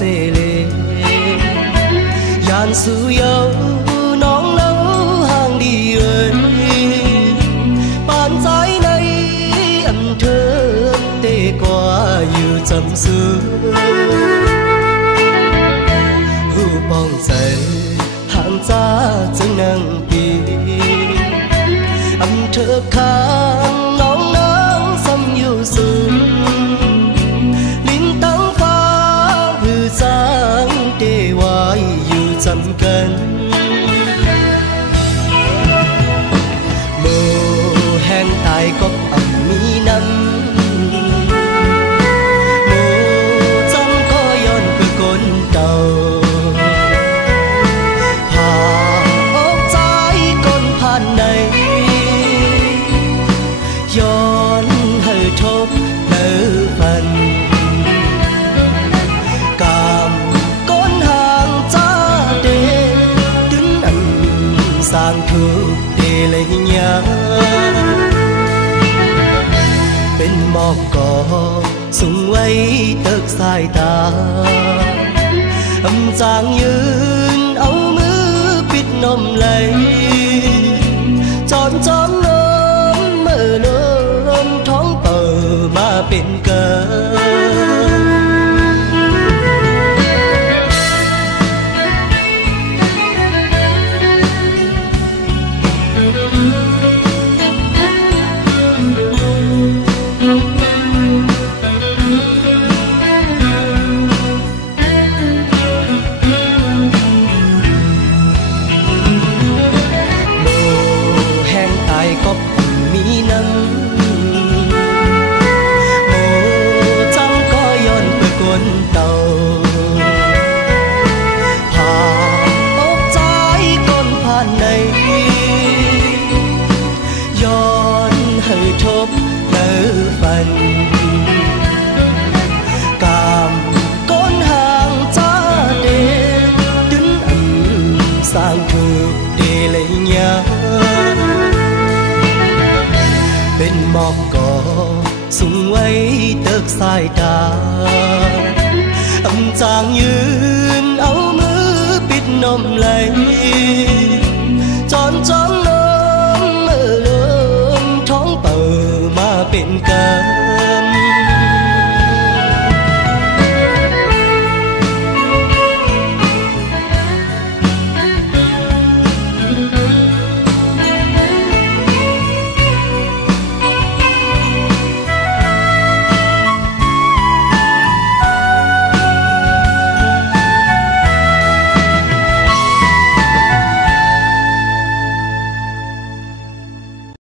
xê lê. Dàn sư yêu nón lâu hàng đi ơi. Bàn trái này ẩm thơ tê qua như trầm sư hư bóng dậy hàng ra chân năng kỳ ẩm thơ khang bên mò cỏ sung ấy tớt sai ta. Âm giang ยืน áo mưa biết nôm thời thốp nở lỡ phần. Cảm con hàng cha đê đứng ẩn sang thuộc để lấy nhớ. Bên mọc cỏ sung ấy tớt sai ta. Âm chàng như áo mưa biết nôm lấy.